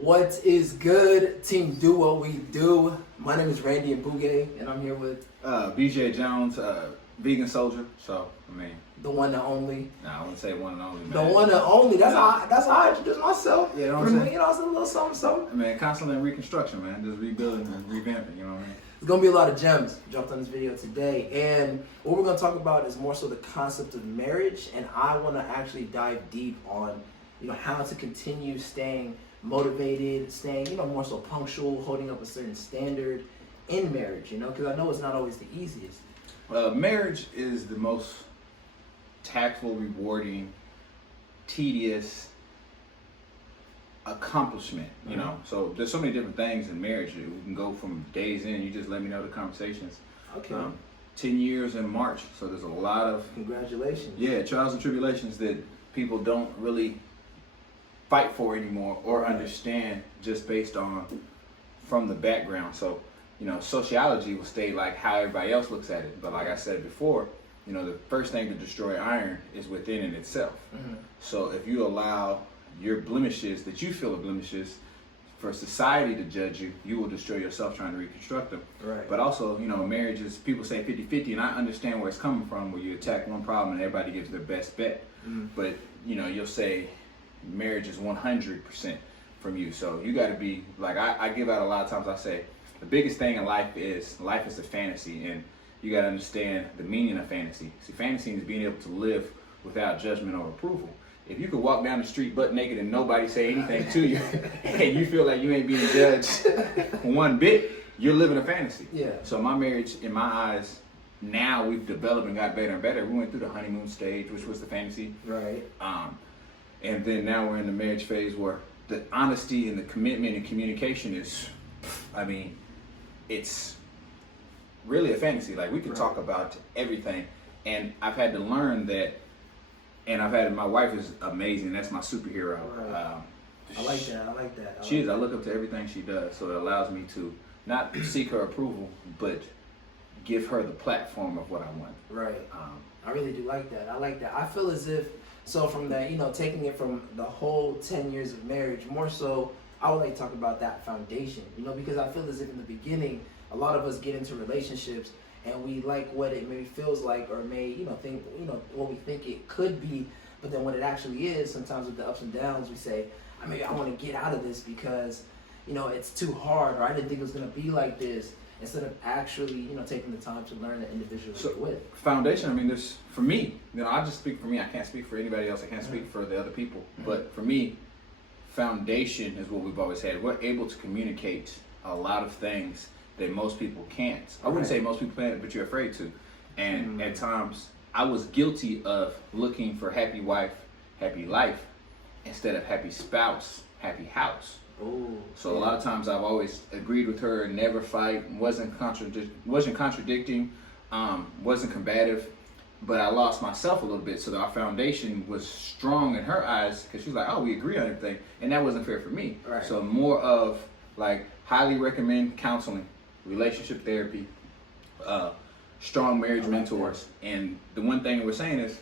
What is good, team? Do what we do. My name is Randy Mbouge, and I'm here with Bijia Jones, vegan soldier. So I mean, the one and only. Nah, I wouldn't say one and only. Man. The one and only. That's how I introduce myself. Yeah, you know what I'm saying? You know, it's a little something. I mean, constantly in reconstruction, man. Just rebuilding and revamping. You know what I mean? There's gonna be a lot of gems dropped on this video today, and what we're gonna talk about is more so the concept of marriage, and I want to actually dive deep on, how to continue staying motivated, staying, more so punctual, holding up a certain standard in marriage, because I know it's not always the easiest. Marriage is the most tactful, rewarding, tedious accomplishment, you know. So there's so many different things in marriage. We can go from days in. You just let me know the conversations. Okay. 10 years in March, so there's a lot of congratulations. Yeah, trials and tribulations that people don't really fight for anymore or understand just based on from the background. So, sociology will stay like how everybody else looks at it. But like I said before, the first thing to destroy iron is within in itself. Mm-hmm. So if you allow your blemishes that you feel are blemishes for society to judge you, you will destroy yourself trying to reconstruct them. Right. But also, marriage is, people say 50-50, and I understand where it's coming from, where you attack one problem and everybody gives their best bet. Mm-hmm. But, you'll say marriage is 100% from you. So you got to be, like I give out a lot of times, I say, the biggest thing in life is a fantasy, and you got to understand the meaning of fantasy. See, fantasy is being able to live without judgment or approval. If you could walk down the street butt naked and nobody say anything to you, and you feel like you ain't being judged one bit, you're living a fantasy. Yeah. So my marriage, in my eyes, now we've developed and got better and better. We went through the honeymoon stage, which was the fantasy. Right. And then now we're in the marriage phase where the honesty and the commitment and communication is, it's really a fantasy. Like, we can talk about everything. And I've had to learn that. And my wife is amazing. That's my superhero. Right. I like that. She is. I look up to everything she does. So it allows me to not seek her approval, but give her the platform of what I want. Right. I really do like that. I like that. I feel as if, so from that, taking it from the whole 10 years of marriage, more so, I would like to talk about that foundation, because I feel as if in the beginning, a lot of us get into relationships and we like what it maybe feels like, or may, think, what we think it could be, but then when it actually is, sometimes with the ups and downs, we say, I want to get out of this because, it's too hard, or I didn't think it was going to be like this, instead of actually, taking the time to learn the individual you're with. Foundation, there's, for me, I just speak for me. I can't speak for anybody else. I can't speak for the other people. Mm-hmm. But for me, foundation is what we've always had. We're able to communicate a lot of things that most people can't. I wouldn't say most people can't, but you're afraid to. And at times, I was guilty of looking for happy wife, happy life, instead of happy spouse, happy house. Ooh, so a lot of times I've always agreed with her, never fight, wasn't contradicting, wasn't combative, but I lost myself a little bit. So our foundation was strong in her eyes, because she was like, oh, we agree on everything, and that wasn't fair for me. Right. So more of, like, highly recommend counseling, relationship therapy, strong marriage mentors. And the one thing we're saying is,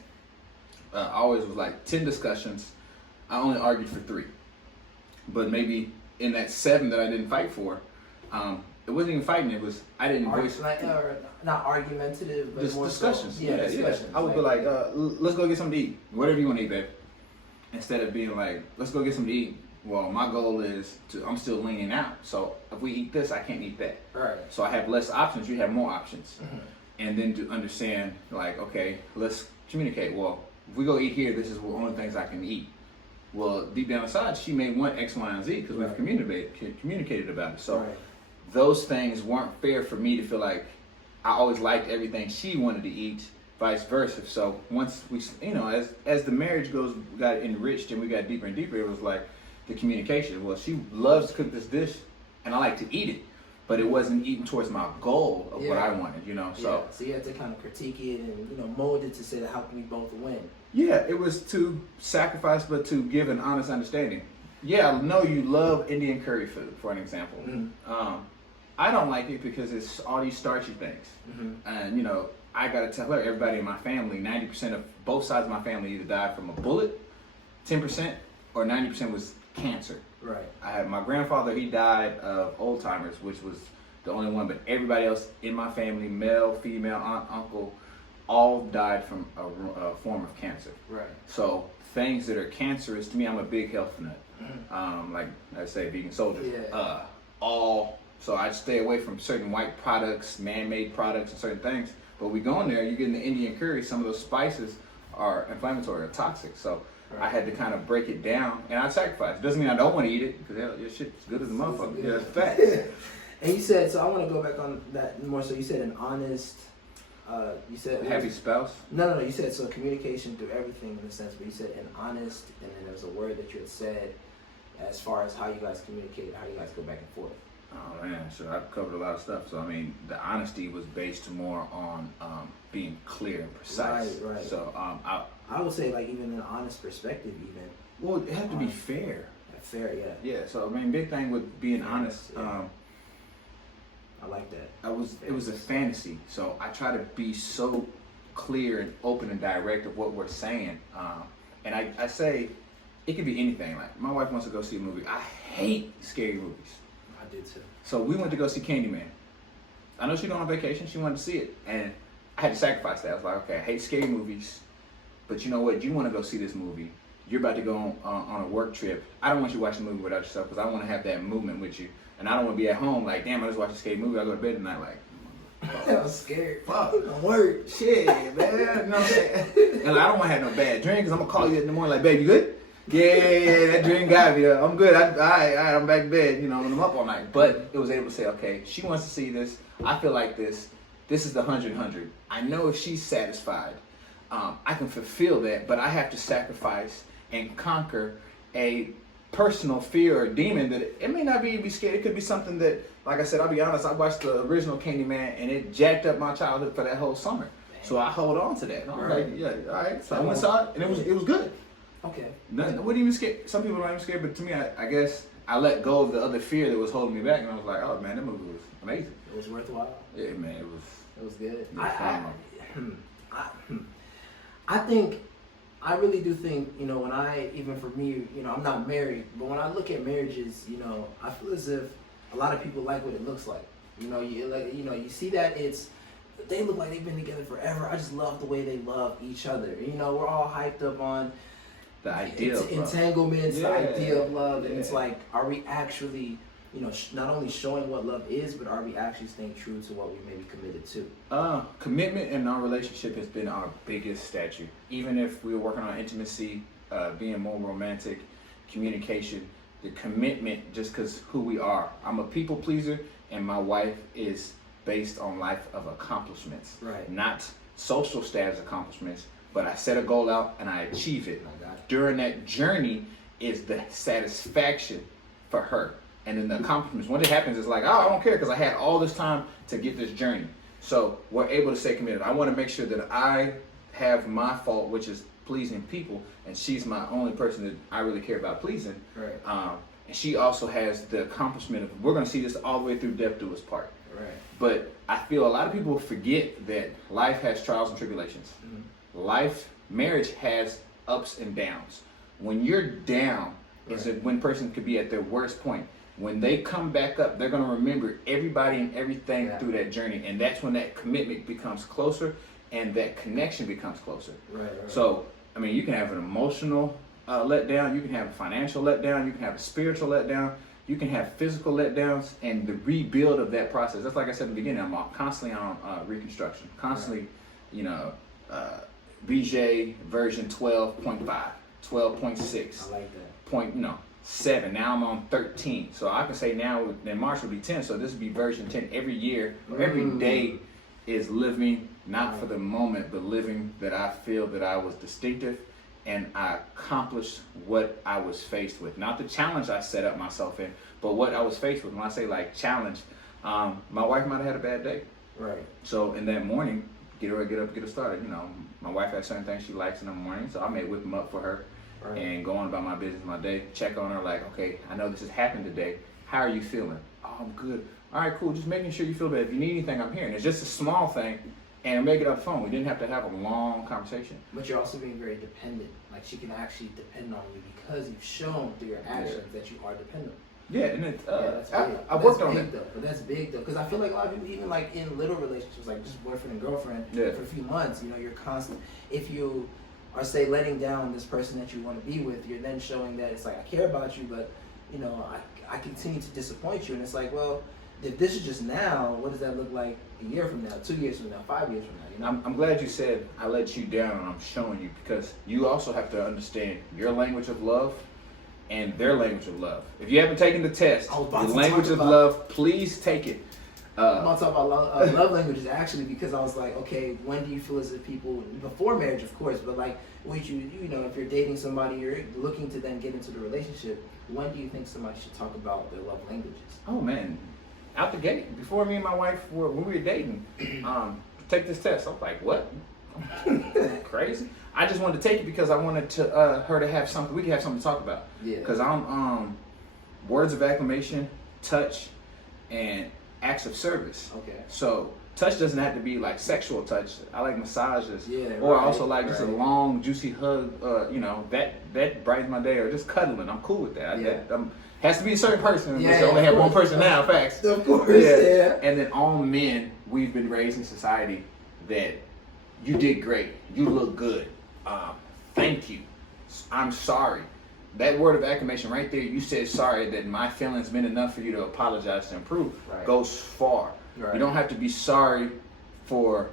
I always was like 10 discussions, I only argued for 3. But maybe in that 7 that I didn't fight for, it wasn't even fighting, it was, I didn't voice. Not argumentative, but just more discussions. So, discussions. I would be like, let's go get something to eat. Whatever you want to eat, babe. Instead of being like, let's go get something to eat. Well, my goal is I'm still leaning out. So if we eat this, I can't eat that. Right. So I have less options, you have more options. Mm-hmm. And then to understand, like, okay, let's communicate. Well, if we go eat here, this is the only things I can eat. Well, deep down inside, she may want X, Y, and Z because we've communicated about it. So those things weren't fair for me to feel like I always liked everything she wanted to eat, vice versa. So once we, as the marriage got enriched and we got deeper and deeper, it was like the communication. Well, she loves to cook this dish, and I like to eat it, but it wasn't eating towards my goal of what I wanted, So so you had to kind of critique it and mold it to say that how can we both win. Yeah, it was to sacrifice, but to give an honest understanding. Yeah, I know you love Indian curry food, for an example. Mm-hmm. I don't like it because it's all these starchy things. Mm-hmm. And, I got to tell her, everybody in my family, 90% of both sides of my family either died from a bullet, 10%, or 90% was cancer. Right. I had my grandfather, he died of Alzheimer's, which was the only one, but everybody else in my family, male, female, aunt, uncle, all died from a form of cancer. Right. So things that are cancerous, to me, I'm a big health nut. Like I say, vegan soldier. Yeah. So I stay away from certain white products, man-made products, and certain things. But we go in there, you get in the Indian curry, some of those spices are inflammatory or toxic. So I had to kind of break it down, and I sacrificed. Doesn't mean I don't want to eat it, because your shit's good as a motherfucker. Yeah, it's fat. And you said, so I want to go back on that more. So you said an honest, you said Happy spouse? No. You said so communication through everything in a sense, but you said an honest, and then there was a word that you had said as far as how you guys communicate, how you guys go back and forth. Oh man, sure. I've covered a lot of stuff. So I mean, the honesty was based more on being clear and precise. Right. So I would say like even an honest perspective, even. Well, it had to be fair. Fair, yeah. Yeah. So I mean, big thing with being honest. Yeah. I like that. It was a fantasy. So I try to be so clear and open and direct of what we're saying. And I say it could be anything. Like my wife wants to go see a movie. I hate scary movies. I did too. So we went to go see Candyman. I know she's going on vacation. She wanted to see it. And I had to sacrifice that. I was like, okay, I hate scary movies. But you know what? You want to go see this movie. You're about to go on a work trip. I don't want you to watch the movie without yourself because I want to have that movement with you. And I don't want to be at home like, damn, I just watched a scary movie. I go to bed tonight like, I was scared. Fuck. Don't work. Shit, man. You know what I'm saying? And I don't want to have no bad dream because I'm going to call you in the morning like, babe, you good? Yeah, that dream got me. I'm good. I'm back in bed, you know, and I'm up all night. But it was able to say, okay, she wants to see this. I feel like this. This is the 100-100. I know if she's satisfied, I can fulfill that, but I have to sacrifice and conquer a personal fear or demon that it may not be scared. It could be something that, like I said, I'll be honest, I watched the original Candyman and it jacked up my childhood for that whole summer. So I hold on to that. I'm like, yeah, all right. So I went saw it and it was good. Okay. Nothing, I wasn't even scared. Some people are not even scared, but to me, I guess I let go of the other fear that was holding me back, and I was like, oh man, that movie was amazing. It was worthwhile. Yeah, man, it was good. was I think, I really do think, you know, when even for me, you know, I'm not married, but when I look at marriages, you know, I feel as if a lot of people like what it looks like. You know, you see that they look like they've been together forever. I just love the way they love each other. You know, we're all hyped up on the idea of entanglements, the idea of love, and it's like, are we actually, you know, not only showing what love is, but are we actually staying true to what we may be committed to? Commitment in our relationship has been our biggest statue. Even if we were working on intimacy, being more romantic, communication, the commitment, just because who we are. I'm a people pleaser, and my wife is based on life of accomplishments, right? Not social status accomplishments, but I set a goal out and I achieve it. During that journey is the satisfaction for her. And then the accomplishments, when it happens, it's like, oh, I don't care because I had all this time to get this journey. So we're able to stay committed. I want to make sure that I have my fault, which is pleasing people, and she's my only person that I really care about pleasing. Right. And she also has the accomplishment of, we're going to see this all the way through death do us part. Right. But I feel a lot of people forget that life has trials and tribulations. Mm-hmm. Marriage has ups and downs. When you're down, is when person could be at their worst point. When they come back up, they're going to remember everybody and everything through that journey. And that's when that commitment becomes closer and that connection becomes closer. Right. So, I mean, you can have an emotional letdown, you can have a financial letdown, you can have a spiritual letdown, you can have physical letdowns, and the rebuild of that process. That's like I said in the beginning, I'm constantly on reconstruction, constantly, you know, Bijai version 12.5, 12.6. I like that. 7. Now I'm on 13. So I can say now in March will be 10. So this will be version 10 every year. Every day is living not for the moment, but living that I feel that I was distinctive and I accomplished what I was faced with. Not the challenge I set up myself in, but what I was faced with. When I say like challenge, my wife might have had a bad day. Right. So in that morning, get her started. You know, my wife has certain things she likes in the morning, so I may whip them up for her. Right. And go on about my business, my day, check on her like, okay, I know this has happened today. How are you feeling? Oh, I'm good. All right, cool. Just making sure you feel better. If you need anything, I'm here. And it's just a small thing, and make it on the phone. We didn't have to have a long conversation. But you're also being very dependent. Like she can actually depend on you because you've shown through your actions that you are dependent. Yeah, and it's that's big. I've worked on it. Though, but that's big though, because I feel like a lot of people, even like in little relationships, like just boyfriend and girlfriend, for a few months, you know, you're constant. If you are say letting down this person that you want to be with, you're then showing that it's like I care about you, but you know I continue to disappoint you, and it's like, well, if this is just now, what does that look like a year from now, 2 years from now, 5 years from now? You know? I'm glad you said I let you down and I'm showing you, because you also have to understand your language of love and their language of love. If you haven't taken the test, the language of love, please take it. I'm about to talk about love languages actually, because I was like, okay, when do you feel as if people, before marriage of course, but like when you know, if you're dating somebody, you're looking to then get into the relationship, when do you think somebody should talk about their love languages? Oh man, out the gate. Before me and my wife when we were dating, take this test. I'm like, what? Crazy. I just wanted to take it because I wanted to her to have something. We could have something to talk about. Yeah. Because I'm words of acclamation, touch, and acts of service. Okay. So touch doesn't have to be like sexual touch. I like massages. Yeah. Or also like just a long, juicy hug. You know, that brightens my day. Or just cuddling. I'm cool with that. Yeah. Has to be a certain person. Yeah, I only have one person now. Facts. Of course. Yeah. And then all men, we've been raised in society that you did great. You look good. Thank you. I'm sorry. That word of acclamation right there, you said sorry, that my feelings meant enough for you to apologize to improve, goes far. Right. You don't have to be sorry for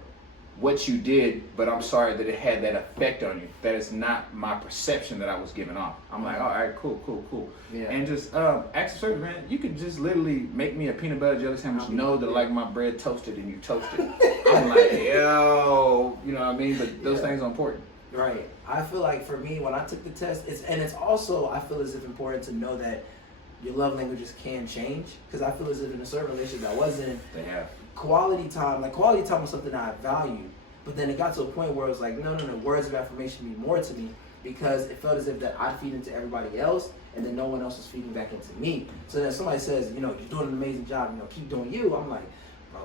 what you did, but I'm sorry that it had that effect on you. That is not my perception that I was giving off. I'm like, all right, cool. Yeah. And just acts of service, man. You could just literally make me a peanut butter jelly sandwich. Know that like my bread toasted and you toasted. I'm like, yo, you know what I mean? But those things are important. Right. I feel like for me, when I took the test, it's also, I feel as if important to know that your love languages can change. Because I feel as if in a certain relationship I was in, quality time was something I valued. But then it got to a point where it was like, no, words of affirmation mean more to me, because it felt as if that I'd feed into everybody else and then no one else was feeding back into me. So then somebody says, you know, you're doing an amazing job, you know, keep doing you. I'm like, bro,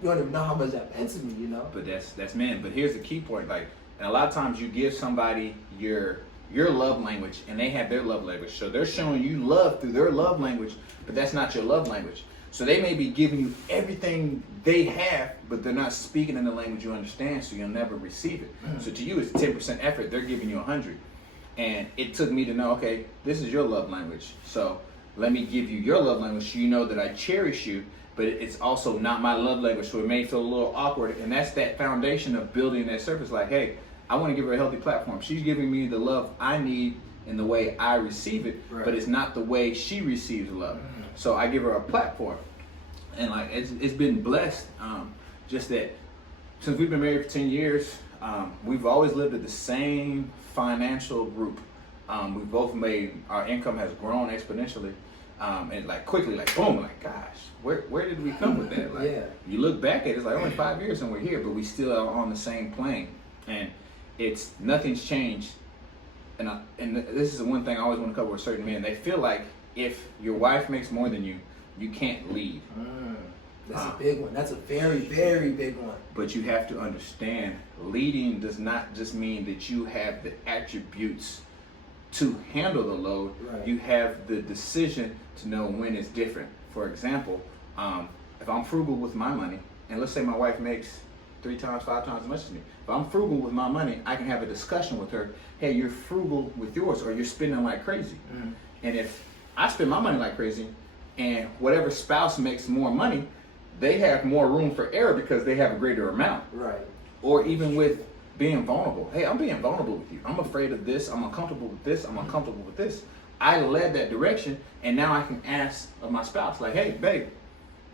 you don't even know how much that meant to me, you know? But that's men. But here's the key point, like, and a lot of times you give somebody your love language and they have their love language. So they're showing you love through their love language, but that's not your love language. So they may be giving you everything they have, but they're not speaking in the language you understand, so you'll never receive it. So to you, it's 10% effort. They're giving you 100. And it took me to know, okay, this is your love language. So let me give you your love language so you know that I cherish you, but it's also not my love language, so it may feel a little awkward. And that's that foundation of building that surface. Like, hey, I want to give her a healthy platform. She's giving me the love I need in the way I receive it, but it's not the way she receives love. So I give her a platform. And like, it's been blessed. Just that since we've been married for 10 years, we've always lived at the same financial group. We've both made, our income has grown exponentially. And like quickly, like boom, like gosh, where did we come with that? Like, you look back at it, it's like only 5 years and we're here, but we still are on the same plane. And it's, nothing's changed. And this is the one thing I always want to cover with certain men. They feel like if your wife makes more than you can't lead. That's a big one. That's a very, very big one. But you have to understand, leading does not just mean that you have the attributes to handle the load. You have the decision to know when it's different. For example, if I'm frugal with my money, and let's say my wife makes 3 times, 5 times as much as me. If I'm frugal with my money, I can have a discussion with her. Hey, you're frugal with yours, or you're spending like crazy. And if I spend my money like crazy, and whatever spouse makes more money, they have more room for error because they have a greater amount. Or even with being vulnerable. Hey, I'm being vulnerable with you. I'm afraid of this. I'm uncomfortable with this. I'm uncomfortable with this. I led that direction, and now I can ask of my spouse, like, hey, babe,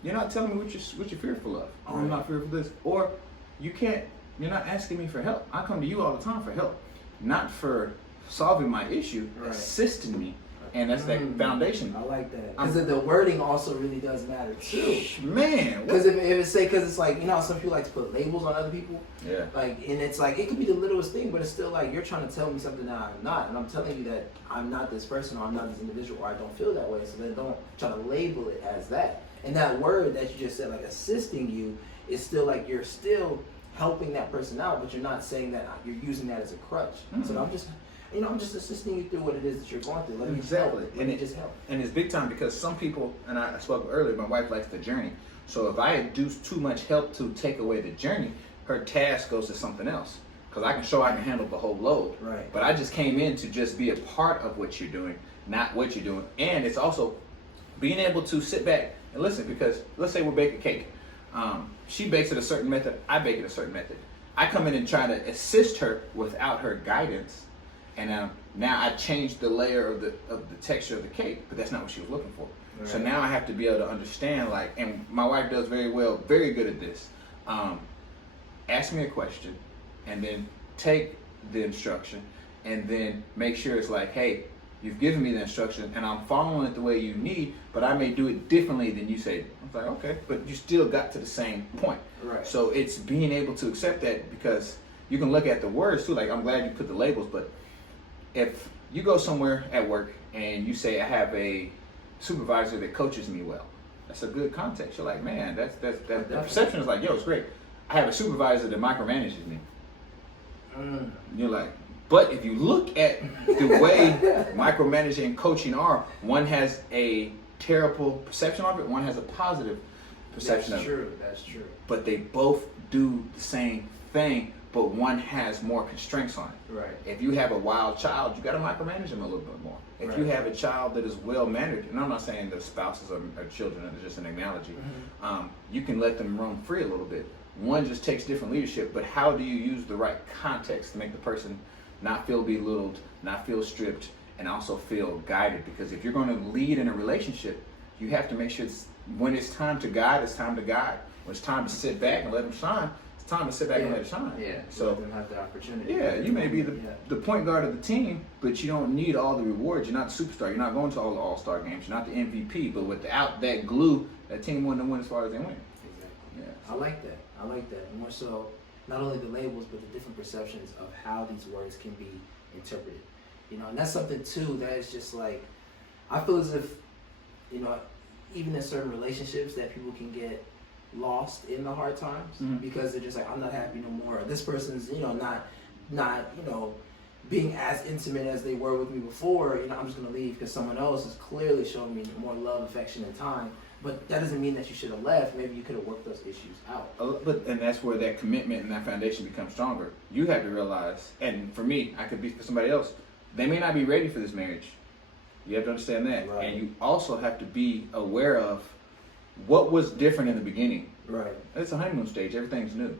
you're not telling me what you're fearful of. Oh, I'm not fearful of this. Or you're not asking me for help. I come to you all the time for help, not for solving my issue, assisting me. And that's that foundation. I like that. Because the wording also really does matter too. Man. Because if it's like, you know how some people like to put labels on other people? Like, and it's like, it could be the littlest thing, but it's still like, you're trying to tell me something that I'm not. And I'm telling you that I'm not this person, or I'm not this individual, or I don't feel that way. So then don't try to label it as that. And that word that you just said, like assisting you, is still like, you're still helping that person out, but you're not saying that you're using that as a crutch. So I'm just, I'm just assisting you through what it is that you're going through. Let me help. Let me just help. And it's big time because some people, and I spoke earlier, my wife likes the journey. So if I do too much help to take away the journey, her task goes to something else. Because I can handle the whole load. Right. But I just came in to just be a part of what you're doing, not what you're doing. And it's also being able to sit back and listen, because let's say we're baking cake. She bakes it a certain method, I bake it a certain method. I come in and try to assist her without her guidance, and now I changed the layer of the texture of the cake, but that's not what she was looking for. Right. So now I have to be able to understand, like, and my wife does very well, very good at this. Ask me a question, and then take the instruction, and then make sure it's like, hey, you've given me the instruction, and I'm following it the way you need, but I may do it differently than you say. I was like, okay, but you still got to the same point. Right. So it's being able to accept that, because you can look at the words too. Like, I'm glad you put the labels, but if you go somewhere at work and you say, I have a supervisor that coaches me well, that's a good context. You're like, man, that's the perception is like, yo, it's great. I have a supervisor that micromanages me. You're like, but if you look at the way micromanaging and coaching are, one has a terrible perception of it, one has a positive perception of it. That's true. But they both do the same thing, but one has more constraints on it. Right. If you have a wild child, you got to micromanage them a little bit more. If you have a child that is well mannered, and I'm not saying that spouses are children, it's just an analogy, you can let them roam free a little bit. One just takes different leadership, but how do you use the right context to make the person not feel belittled, not feel stripped, and also feel guided? Because if you're going to lead in a relationship, you have to make sure when it's time to guide, it's time to guide. When it's time to sit back and let them shine, it's time to sit back and let it shine. Yeah. So let them have the opportunity. Yeah, you may be the point guard of the team, but you don't need all the rewards. You're not the superstar. You're not going to all the All-Star games. You're not the MVP. But without that glue, that team wouldn't win as far as they win. Exactly. Yeah. I like that. More so, not only the labels, but the different perceptions of how these words can be interpreted. And that's something too that is just like, I feel as if, even in certain relationships, that people can get lost in the hard times because they're just like, I'm not happy no more. Or this person's, not being as intimate as they were with me before. I'm just gonna leave because someone else is clearly showing me more love, affection, and time. But that doesn't mean that you should have left. Maybe you could have worked those issues out. And that's where that commitment and that foundation becomes stronger. You have to realize, and for me, I could be for somebody else, they may not be ready for this marriage. You have to understand that. Right. And you also have to be aware of what was different in the beginning. Right. It's a honeymoon stage. Everything's new.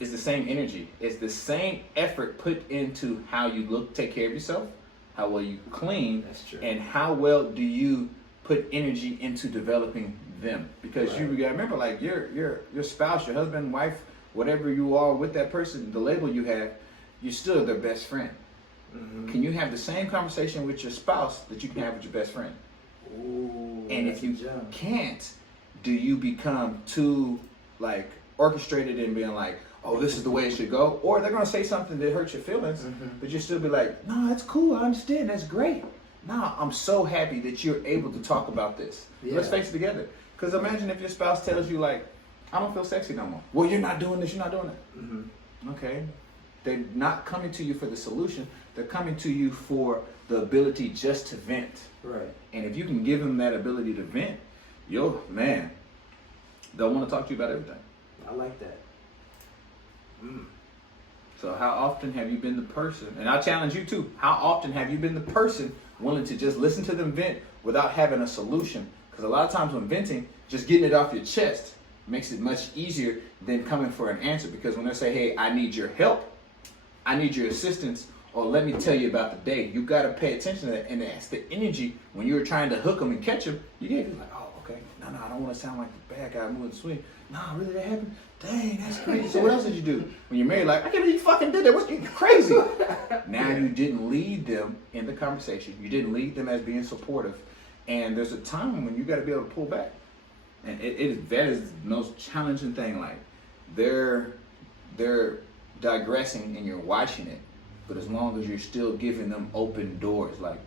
It's the same energy. It's the same effort put into how you look, take care of yourself, how well you clean, That's true. and how well do you put energy into developing them. Because you gotta remember, like your spouse, your husband, wife, whatever you are with that person, the label you have, you're still their best friend. Can you have the same conversation with your spouse that you can have with your best friend? Ooh, and if you can't, do you become too like orchestrated in being like, oh, this is the way it should go? Or they're gonna say something that hurts your feelings, but you still be like, no, that's cool, I understand, that's great. No, I'm so happy that you're able to talk about this. Let's face it together. Because imagine if your spouse tells you like, I don't feel sexy no more. Well, you're not doing this, you're not doing that. Okay. They're not coming to you for the solution. They're coming to you for the ability just to vent. Right. And if you can give them that ability to vent, they'll want to talk to you about everything. I like that. So how often have you been the person, and I'll challenge you too, how often have you been the person willing to just listen to them vent without having a solution? Because a lot of times when venting, just getting it off your chest makes it much easier than coming for an answer. Because when they say, hey, I need your help, I need your assistance, or let me tell you about the day, you got to pay attention to that. And that's the energy when you were trying to hook them and catch them. You gave it like, oh, okay. No, I don't want to sound like the bad guy moving the swing. No, really, that happened? Dang, that's crazy. So what else did you do? When you're married, like, I can't believe you fucking did that. What's crazy? Now you didn't lead them in the conversation. You didn't lead them as being supportive. And there's a time when you got to be able to pull back. And that is the most challenging thing. Like, they're digressing and you're watching it. But as long as you're still giving them open doors, like,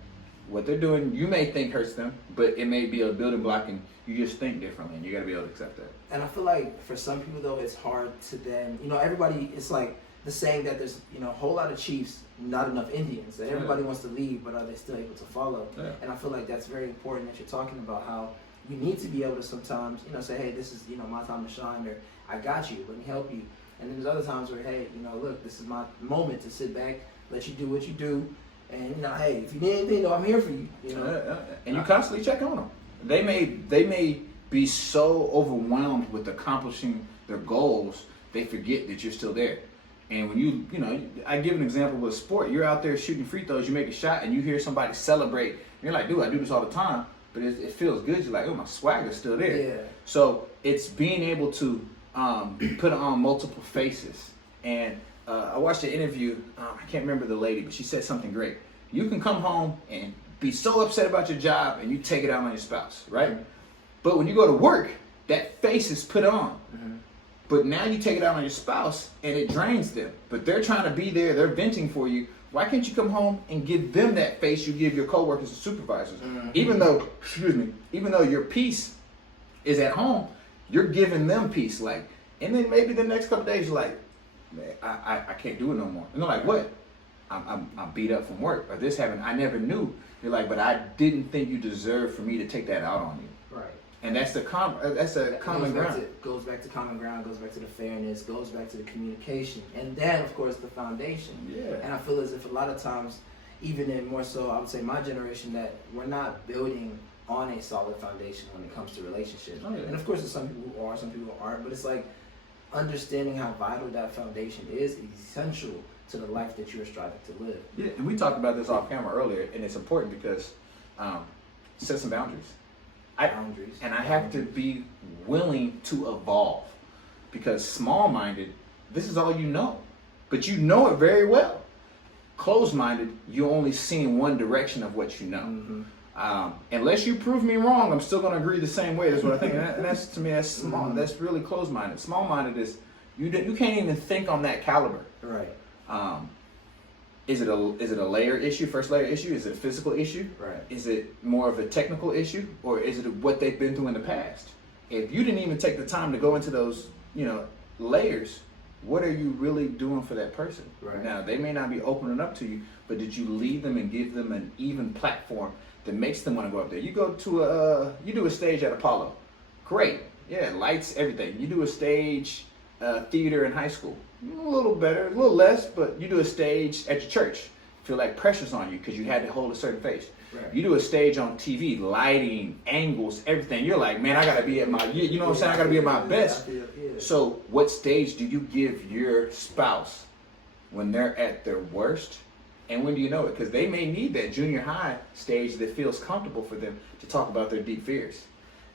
what they're doing, you may think hurts them, but it may be a building block, and you just think differently, and you got to be able to accept that. And I feel like for some people though, it's hard to then, everybody, it's like the saying that there's, a whole lot of chiefs, not enough Indians, that everybody wants to leave, but are they still able to follow? Yeah. And I feel like that's very important that you're talking about how you need to be able to sometimes, say, hey, this is, my time to shine, or I got you, let me help you. And then there's other times where, hey, look, this is my moment to sit back, let you do what you do, and hey, if you need anything, though, I'm here for you. And you constantly check on them. They may be so overwhelmed with accomplishing their goals, they forget that you're still there. And when I give an example with sport. You're out there shooting free throws, you make a shot, and you hear somebody celebrate. And you're like, dude, I do this all the time, but it feels good. You're like, oh, my swagger's still there. Yeah. So it's being able to put on multiple faces. And I watched an interview. I can't remember the lady, but she said something great. You can come home and be so upset about your job, and you take it out on your spouse, right? Mm-hmm. But when you go to work, that face is put on. Mm-hmm. But now you take it out on your spouse, and it drains them. But they're trying to be there. They're venting for you. Why can't you come home and give them that face you give your coworkers and supervisors? Mm-hmm. Even though your peace is at home, you're giving them peace. And then maybe the next couple of days, you're like, man, I can't do it no more. And they're like, what? I'm beat up from work, or this happened. I never knew. You're like, but I didn't think you deserved for me to take that out on you. Right. And that's common ground. Goes back to common ground, goes back to the fairness, goes back to the communication, and then of course the foundation. Yeah. And I feel as if a lot of times, even in more so, I would say my generation, that we're not building on a solid foundation when it comes to relationships. Oh, yeah. And of course, there's some people who are, some people who aren't, but it's like understanding how vital that foundation is essential to the life that you're striving to live. Yeah, and we talked about this off camera earlier, and it's important because set some boundaries. And I have to be willing to evolve, because small-minded, this is all you know, but you know it very well. Closed-minded, you only see in one direction of what you know. Mm-hmm. Unless you prove me wrong, I'm still going to agree the same way. That's what I think, and that's, to me, that's small. Mm-hmm. That's really closed-minded. Small-minded is you can't even think on that caliber. Right. Is it a layer issue, first layer issue? Is it a physical issue? Right. Is it more of a technical issue, or is it what they've been through in the past? If you didn't even take the time to go into those, layers, what are you really doing for that person? Right. Now, they may not be opening up to you, but did you lead them and give them an even platform that makes them want to go up there? You go to you do a stage at Apollo, great, yeah, lights, everything. You do a stage theater in high school, a little better, a little less, but you do a stage at your church, feel like pressure's on you because you had to hold a certain face. Right. You do a stage on TV, lighting, angles, everything. You're like, man, I gotta be at my, what I'm saying? I gotta be at my best. Yeah. So what stage do you give your spouse when they're at their worst? And when do you know it? Because they may need that junior high stage that feels comfortable for them to talk about their deep fears.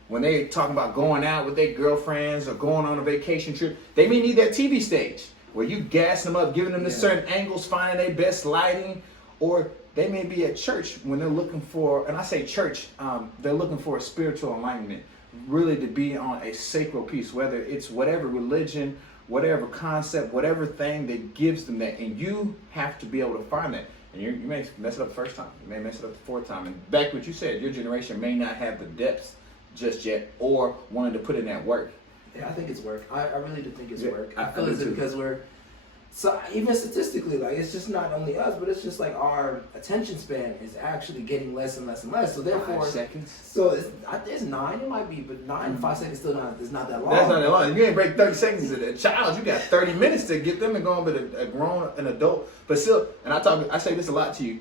When they talk about going out with their girlfriends or going on a vacation trip, they may need that TV stage where you gas them up, giving them the certain angles, finding their best lighting. Or they may be at church when they're looking for, and I say church, they're looking for a spiritual alignment, really to be on a sacred piece, whether it's whatever religion, whatever concept, whatever thing that gives them that. And you have to be able to find that. And you may mess it up the first time. You may mess it up the fourth time. And back to what you said, your generation may not have the depths just yet, or wanted to put in that work. Yeah, I think it's work. I really do think it's work. I feel as if because we're, so even statistically, like it's just not only us, but it's just like our attention span is actually getting less and less and less. So therefore, 5 seconds. So it's 9. It might be, but 9 5 seconds still not. It's not that long. That's not that long. You ain't break 30 seconds of a child. You got 30 minutes to get them to go on with a grown, an adult. But still, and I say this a lot to you.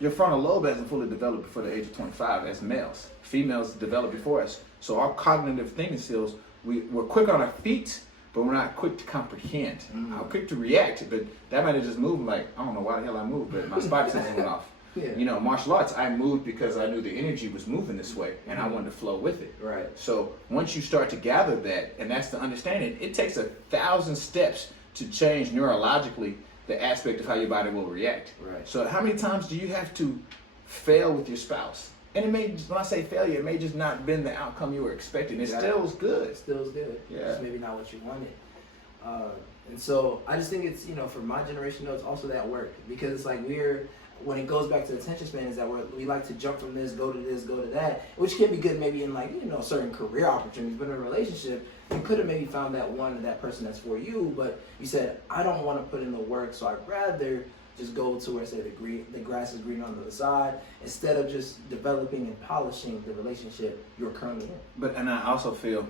Your frontal lobe hasn't fully developed before the age of 25 as males. Females develop before us. So our cognitive thinking skills, we're quick on our feet, but we're not quick to comprehend. I'm quick to react, but that might have just moved like, I don't know why the hell I moved, but my spot sensor went off. Yeah. Martial arts, I moved because I knew the energy was moving this way, and I wanted to flow with it. Right. So once you start to gather that, and that's the understanding, it takes 1,000 steps to change neurologically the aspect of how your body will react. Right. So how many times do you have to fail with your spouse? And it may, when I say failure, it may just not been the outcome you were expecting. It still is good. It still is good. Yeah. It's maybe not what you wanted. And so I just think it's, for my generation, though, it's also that work. Because it's like when it goes back to attention span is that we like to jump from this, go to this, go to that, which can be good maybe in like, you know, certain career opportunities, but in a relationship, you could have maybe found that person that's for you, but you said, I don't want to put in the work, so I'd rather just go to where, say, the grass is green on the other side, instead of just developing and polishing the relationship you're currently in. And I also feel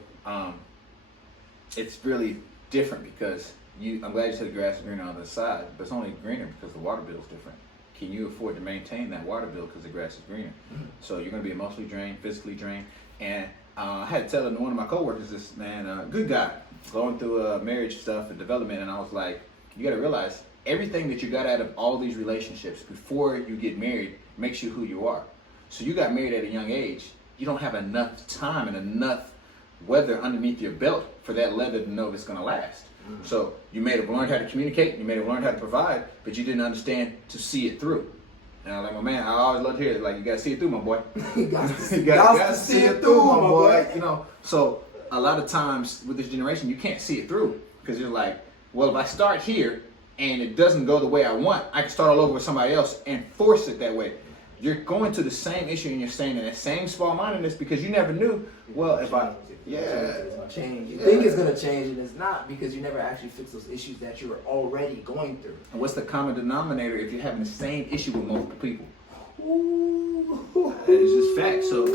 it's really different because I'm glad you said the grass is greener on the other side, but it's only greener because the water bill is different. Can you afford to maintain that water bill because the grass is greener? Mm-hmm. So you're going to be emotionally drained, physically drained. And I had to tell one of my coworkers, this man, good guy, going through marriage stuff and development, and I was like, you got to realize everything that you got out of all these relationships before you get married makes you who you are. So you got married at a young age. You don't have enough time and enough weather underneath your belt for that leather to know if it's going to last. Mm-hmm. So you may have learned how to communicate, you may have learned how to provide, but you didn't understand to see it through. And I was like, my man, I always love to hear it. Like, you got to see it through, my boy. you got to see it through, my boy. You know, so a lot of times with this generation, you can't see it through because you're like, well, if I start here and it doesn't go the way I want, I can start all over with somebody else and force it that way. You're going to the same issue and you're staying in that same small-mindedness because you never knew, well, if I, it's gonna change. You think it's gonna change and it's not because you never actually fix those issues that you were already going through. And what's the common denominator if you're having the same issue with multiple people? Ooh. It's just fact. So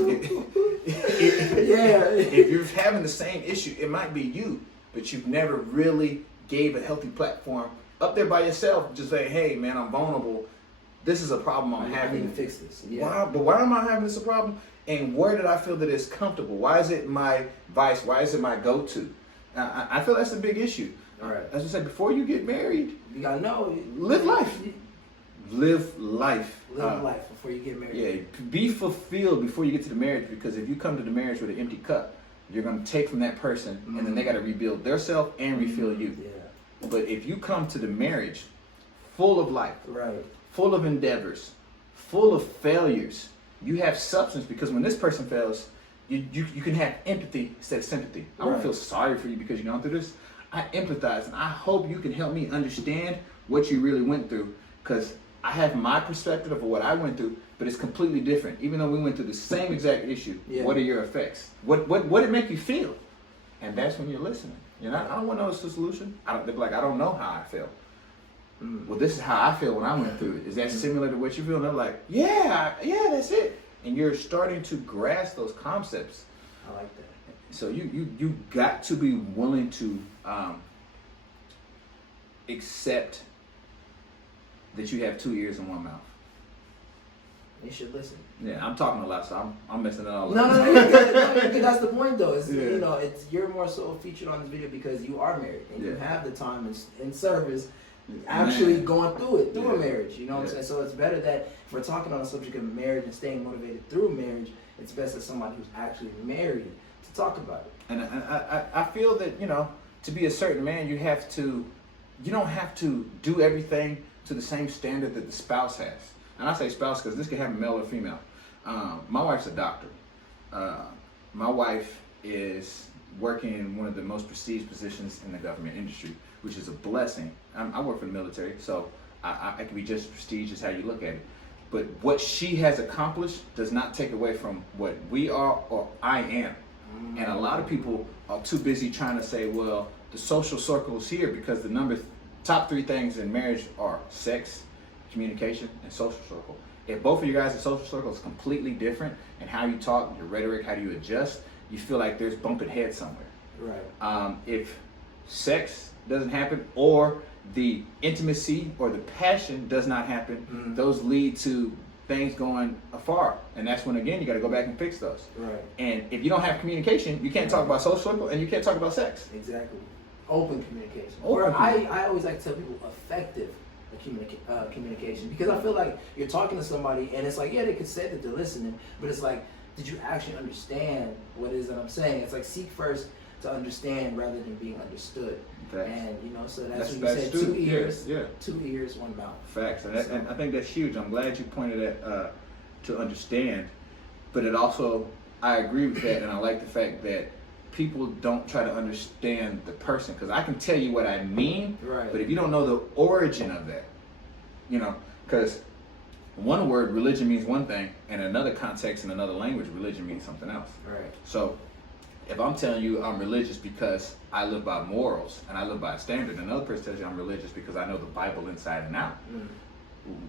if you're having the same issue, it might be you, but you've never really gave a healthy platform up there by yourself. Just say, hey man, I'm vulnerable. This is a problem I'm having. I need to fix this. Yeah. Why am I having this a problem? And where did I feel that it's comfortable? Why is it my vice? Why is it my go-to? I feel that's a big issue. All right. As I said, before you get married, you gotta know. Live life. Live life. Live life before you get married. Yeah, be fulfilled before you get to the marriage, because if you come to the marriage with an empty cup, you're going to take from that person, and then they got to rebuild their self and refill you. Yeah. But if you come to the marriage full of life, right, full of endeavors, full of failures, you have substance, because when this person fails, you can have empathy instead of sympathy. I don't feel sorry for you because you're going through this. I empathize, and I hope you can help me understand what you really went through, because I have my perspective of what I went through, but it's completely different. Even though we went through the same exact issue, what are your effects? What did it make you feel? And that's when you're listening. You know, I don't want to know the solution. I don't know how I feel. Well, this is how I feel when I went through it. Is that similar to what you feel? And they're like, yeah, that's it. And you're starting to grasp those concepts. I like that. So you got to be willing to accept that you have 2 ears and 1 mouth. You should listen. Yeah, I'm talking a lot, so I'm messing it all up. No, that's the point though. It's, you know, you're more so featured on this video because you are married and you have the time in service actually going through it, through a marriage. You know what I'm saying? So it's better that if we're talking on the subject of marriage and staying motivated through marriage, it's best as somebody who's actually married to talk about it. And I feel that, you know, to be a certain man, you don't have to do everything to the same standard that the spouse has. And I say spouse because this can happen male or female. My wife's a doctor. My wife is working in one of the most prestigious positions in the government industry, which is a blessing. I work for the military, so I can be just as prestigious how you look at it. But what she has accomplished does not take away from what we are or I am. And a lot of people are too busy trying to say, well, the social circle is here because the top 3 things in marriage are sex, communication, and social circle. If both of you guys' social circle is completely different, and how you talk, your rhetoric, how do you adjust, you feel like there's bumping heads somewhere. Right. If sex doesn't happen, or the intimacy or the passion does not happen, those lead to things going afar, and that's when again you got to go back and fix those. Right. And if you don't have communication, you can't talk about social circle, and you can't talk about sex. Exactly. Open communication. I always like to tell people effective communication, because I feel like you're talking to somebody and it's like, yeah, they could say that they're listening, but it's like, did you actually understand what it is that I'm saying? It's like, seek first to understand rather than being understood. Facts. And you know, so that's what you said, 2 ears, 2 ears, 1 mouth. Facts. And I think that's huge. I'm glad you pointed at to understand, but it also, I agree with that, and I like the fact that people don't try to understand the person, because I can tell you what I mean, but if you don't know the origin of that, you know, because one word, religion means one thing, and in another context, in another language, religion means something else. Right. So if I'm telling you I'm religious because I live by morals and I live by a standard, and another person tells you I'm religious because I know the Bible inside and out,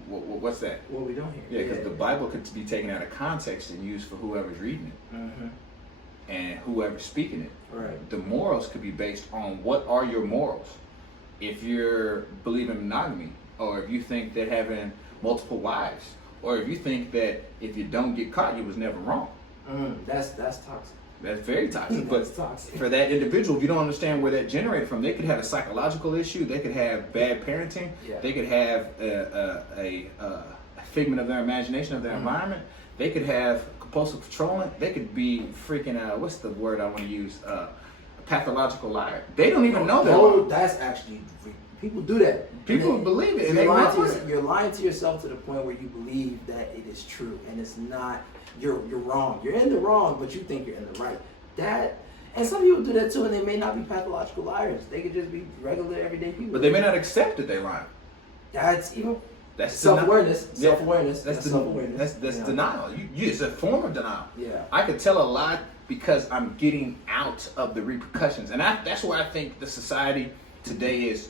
what's that? What we don't hear. Yeah, because the Bible could be taken out of context and used for whoever's reading it. Mm-hmm. And whoever's speaking it. Right. The morals could be based on what are your morals. If you're believing in monogamy, or if you think that having multiple wives, or if you think that if you don't get caught, you was never wrong. That's toxic. That's very toxic. That's But toxic. for that individual, if you don't understand where that generated from, they could have a psychological issue. They could have bad parenting. Yeah. They could have a figment of their imagination of their environment. They could have compulsive controlling. They could be freaking what's the word I want to use? A pathological liar. They don't even know that. Oh, that's actually, people do that. People And believe it, so and they run with it. you're lying to yourself to the point where you believe that it is true, and it's not. You're wrong. You're in the wrong, but you think you're in the right. And some people do that too, and they may not be pathological liars. They could just be regular, everyday people. But they may not accept that they're lying. That's even That's self-awareness. Yeah. Self-awareness. That's self-awareness. That's Yeah. denial. It's a form of denial. Yeah. I could tell a lot because I'm getting out of the repercussions, and that's where I think the society today is.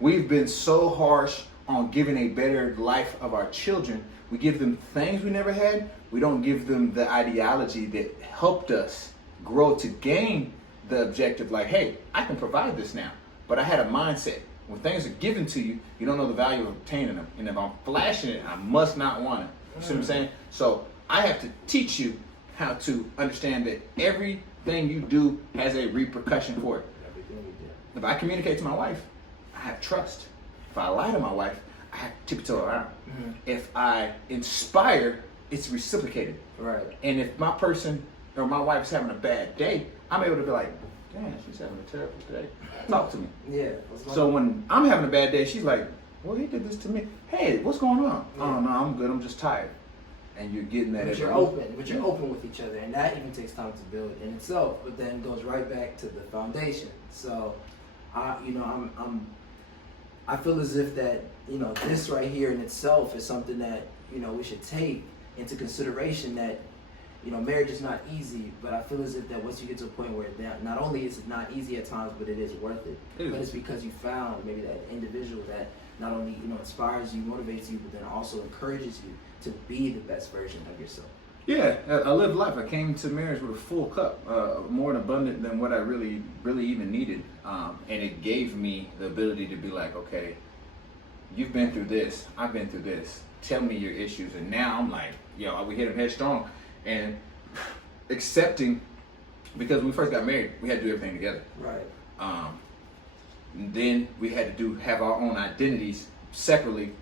We've been so harsh on giving a better life of our children. We give them things we never had. We don't give them the ideology that helped us grow to gain the objective. Like, hey, I can provide this now, but I had a mindset. When things are given to you, you don't know the value of obtaining them. And if I'm flashing it, I must not want it. You see what I'm saying? So I have to teach you how to understand that everything you do has a repercussion for it. Everything we do. If I communicate to my wife, I have trust. If I lie to my wife, I have tiptoe around. If I inspire, it's reciprocated. Right. And if my person or my wife is having a bad day, I'm able to be like, damn, she's having a terrible day. Talk to me. Yeah. So when I'm having a bad day, she's like, well, he did this to me. Hey, what's going on? Yeah. Oh, no, I'm good. I'm just tired. And you're getting that. But you're open with each other, and that even takes time to build in itself. But then goes right back to the foundation. So, I feel as if that this right here in itself is something that we should take into consideration. That marriage is not easy, but I feel as if that once you get to a point where not only is it not easy at times, but it is worth it. But it's because you found maybe that individual that not only inspires you, motivates you, but then also encourages you to be the best version of yourself. Yeah, I lived life. I came to marriage with a full cup, more abundant than what I really even needed. And it gave me the ability to be like, okay, you've been through this, I've been through this. Tell me your issues. And now I'm like, we hit them headstrong. And accepting, because when we first got married, we had to do everything together. Right. And then we had to have our own identities separately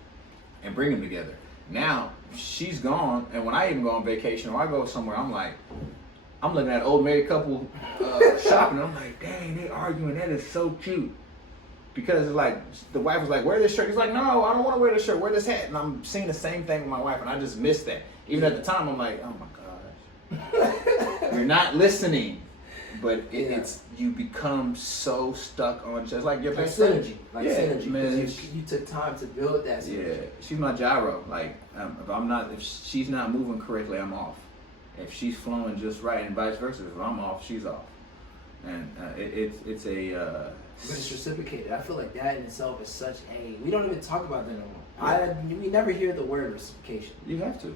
and bring them together. Now she's gone, and when I even go on vacation or I go somewhere, I'm looking at an old married couple shopping. I'm like, dang, they arguing. That is so cute. Because it's like the wife was like, wear this shirt. He's like, no, I don't want to wear this shirt. Wear this hat. And I'm seeing the same thing with my wife, and I just missed that. Even at the time, I'm like, oh my gosh, you're not listening. But it's you become so stuck on just like your best friend. Synergy, man. You took time to build that synergy. Yeah, she's my gyro. Like if she's not moving correctly, I'm off. If she's flowing just right, and vice versa. If I'm off, she's off. And it's a. But it's reciprocated. I feel like that in itself is such a. We don't even talk about that no more. We never hear the word reciprocation. You have to.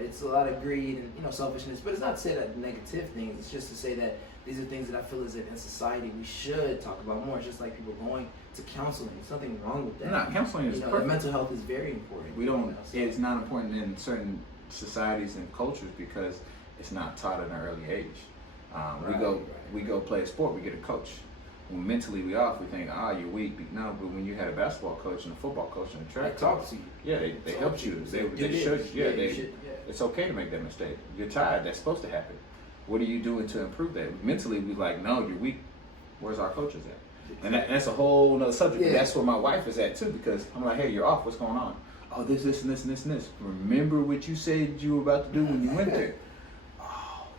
It's a lot of greed and selfishness. But it's not to say that negative things. It's just to say that these are things that I feel as if in society we should talk about more. It's just like people going to counseling. There's nothing wrong with that. No, counseling is perfect. Mental health is very important. We don't. It's not important in certain societies and cultures because it's not taught at an early age. We go play a sport. We get a coach. When mentally we off, we think, you're weak. No, but when you had a basketball coach and a football coach and a track coach, talk to you. Yeah, they helped you. They showed you. It's okay to make that mistake. You're tired. That's supposed to happen. What are you doing to improve that? Mentally, we like, no, you're weak. Where's our coaches at? And that's a whole nother subject. But that's where my wife is at too, because I'm like, hey, you're off. What's going on? Oh, this, and this, and this, and this. Remember what you said you were about to do when you went there.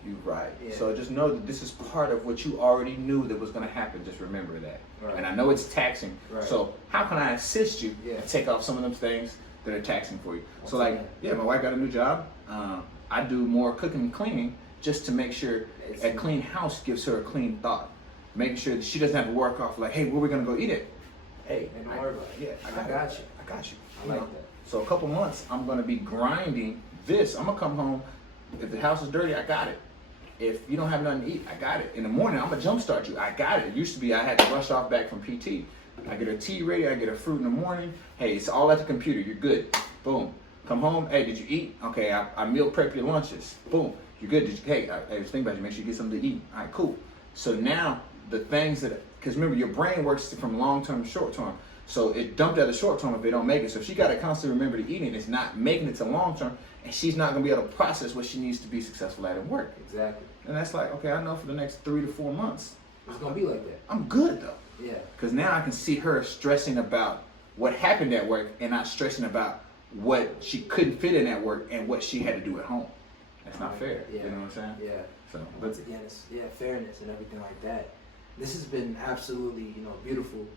You're right. Yeah. So just know that this is part of what you already knew that was going to happen. Just remember that. Right. And I know it's taxing. Right. So how can I assist you to take off some of them things that are taxing for you. Once So like, again. yeah, my wife got a new job. I do more cooking and cleaning just to make sure a clean house gives her a clean thought. Making sure that she doesn't have to work off like, hey, where we gonna go eat it? Hey, Hey, don't worry about it. Yeah, I got you. I got you. I like that. So a couple months, I'm gonna be grinding this. I'm gonna come home. If the house is dirty, I got it. If you don't have nothing to eat, I got it. In the morning, I'm gonna jumpstart you. I got it. It used to be I had to rush off back from PT. I get a tea ready. I get a fruit in the morning. Hey, it's all at the computer. You're good. Boom. Come home. Hey, did you eat? Okay, I meal prep your lunches. Boom. You're good. Did you? Hey, I was thinking about you. Make sure you get something to eat. All right, cool. So now the things that, because remember your brain works from long term to short term. So it dumped at the short term if they don't make it. So she got to constantly remember to eat it. It's not making it to long term, and she's not gonna be able to process what she needs to be successful at work. Exactly. And that's like, okay, I know for the next 3 to 4 months, It's gonna be like that. I'm good though. Yeah. Because now I can see her stressing about what happened at work and not stressing about what she couldn't fit in at work and what she had to do at home. That's not fair. Yeah. You know what I'm saying? Yeah. So, Once again, it's fairness and everything like that. This has been absolutely, beautiful,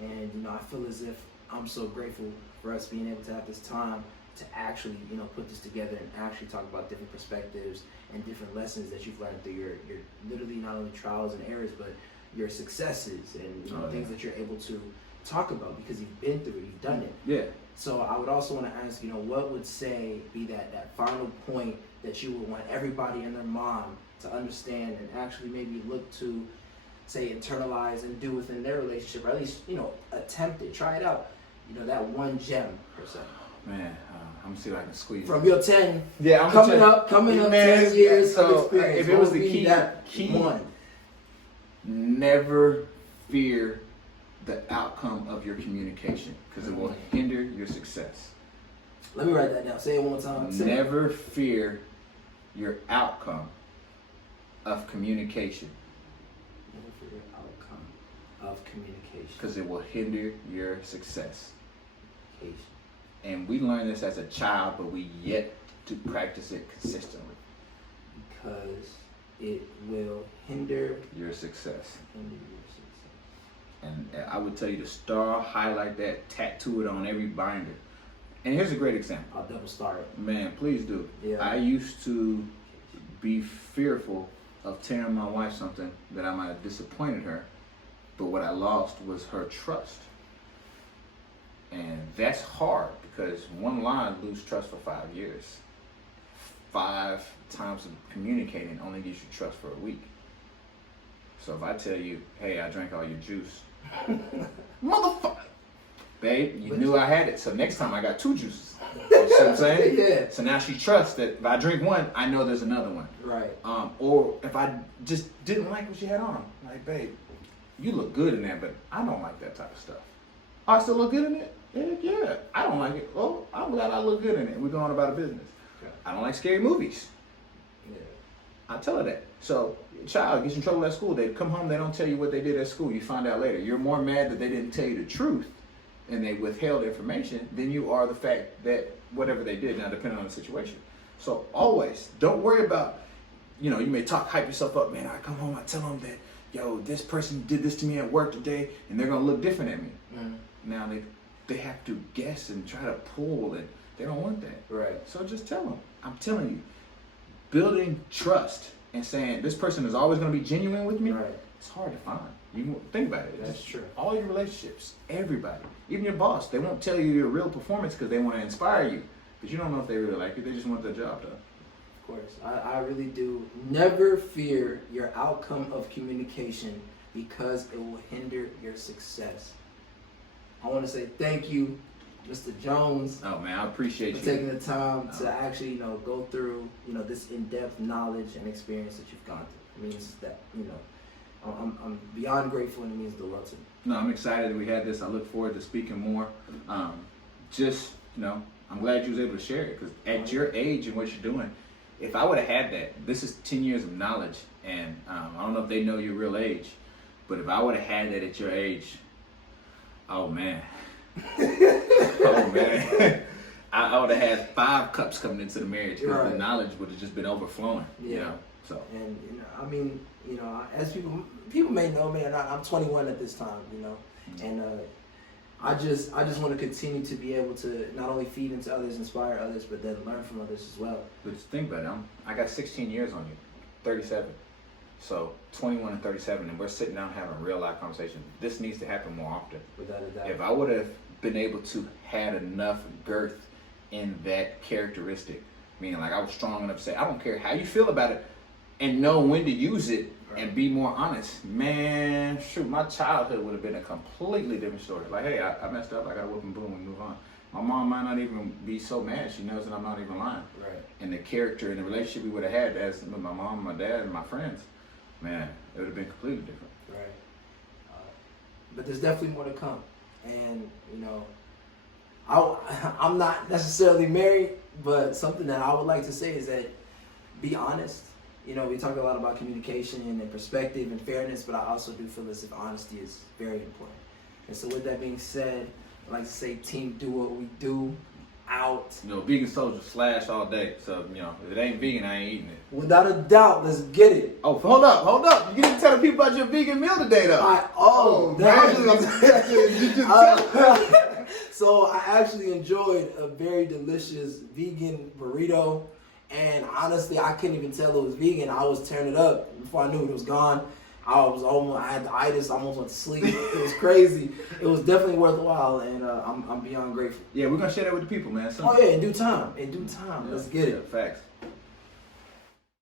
and I feel as if I'm so grateful for us being able to have this time to actually, put this together and actually talk about different perspectives and different lessons that you've learned through your literally not only trials and errors, but your successes and things that you're able to talk about because you've been through it, you've done it. yeah. So I would also want to ask, what would be that final point that you would want everybody and their mom to understand and actually maybe look to, say, internalize and do within their relationship, or at least, attempt it, try it out. That one gem, per se. Man, I'm gonna see if I can squeeze From your 10, Yeah, I'm coming up man, 10 years so, of experience. if it was what the would be key, that one. never fear the outcome of your communication because it will hinder your success. Let me write that down. Say it one more time. Never fear your outcome of communication Never fear the outcome of communication. because it will hinder your success. Communication. And we learned this as a child, but we yet to practice it consistently. Because it will hinder Your success. your success. And I would tell you to highlight that, tattoo it on every binder. And here's a great example. I'll double star it. Man, please do. Yeah. I used to be fearful of telling my wife something that I might have disappointed her, but what I lost was her trust. And that's hard because one lie lose trust for 5 years. 5 times of communicating only gives you trust for a week. So if I tell you, hey, I drank all your juice, motherfucker, babe, you knew I had it, so next time I got 2 juices. You see what I'm saying? Yeah. So now she trusts that if I drink one, I know there's another one. Right. Or if I just didn't like what she had on, like, babe, you look good in that, but I don't like that type of stuff. Oh, I still look good in it? Heck yeah. I don't like it. Well, I'm glad I look good in it. We're going about a business. Okay. I don't like scary movies. Yeah. I tell her that. So, child gets in trouble at school. They come home, they don't tell you what they did at school. You find out later. You're more mad that they didn't tell you the truth and they withheld information than you are the fact that whatever they did, now depending on the situation. So always, don't worry about, you may hype yourself up. Man, I come home, I tell them that, yo, this person did this to me at work today, and they're going to look different at me. Mm. Now they have to guess and try to pull, and they don't want that. Right. So just tell them. I'm telling you, building trust and saying this person is always going to be genuine with me, Right. it's hard to find. You think about it. That's Just true. All your relationships, everybody, even your boss, they won't tell you your real performance because they want to inspire you, but you don't know if they really like you. They just want their job done. Of course. I really do. Never fear your outcome of communication because it will hinder your success. I want to say thank you, Mr. Jones, Oh man, I appreciate for you. taking the time to actually, go through, this in-depth knowledge and experience that you've gone through. It means that, I'm beyond grateful, and it means the world to me. No, I'm excited that we had this. I look forward to speaking more. I'm glad you was able to share it because at your age and what you're doing, if I would have had that, this is 10 years of knowledge, and I don't know if they know your real age, but if I would have had that at your age, oh man, oh man, I would have had 5 cups coming into the marriage because Right. the knowledge would have just been overflowing. Yeah. So And as people may know, man, I'm 21 at this time, and I just want to continue to be able to not only feed into others, inspire others, but then learn from others as well. But think about it, I got 16 years on you, 37. So 21 and 37, and we're sitting down having a real life conversation. This needs to happen more often. Without a doubt. If I would have been able to had enough girth in that characteristic, meaning like I was strong enough to say, I don't care how you feel about it, and know when to use it and be more honest, man, shoot, my childhood would have been a completely different story. Like, hey, I messed up, I got to whoop and boom and move on. My mom might not even be so mad. She knows that I'm not even lying. Right. And the character and the relationship we would have had as with my mom, my dad, and my friends, man, it would have been completely different. Right. But there's definitely more to come. And, you know, I'm not necessarily married, but something that I would like to say is that be honest. You know, we talk a lot about communication and perspective and fairness, but I also do feel as if honesty is very important. And so with that being said, I like to say team do what we do. Out. You know, vegan soldier slash all day. So, you know, if it ain't vegan, I ain't eating it. Without a doubt, let's get it. Oh, hold up. You didn't tell the people about your vegan meal today, though. So I actually enjoyed a very delicious vegan burrito. And honestly, I couldn't even tell it was vegan. I was tearing it up before I knew it was gone. I had the itis, almost went to sleep. It was crazy. It was definitely worthwhile, and I'm beyond grateful. Yeah, we're gonna share that with the people, man. Oh yeah, in due time. Yeah, Let's get it. Facts.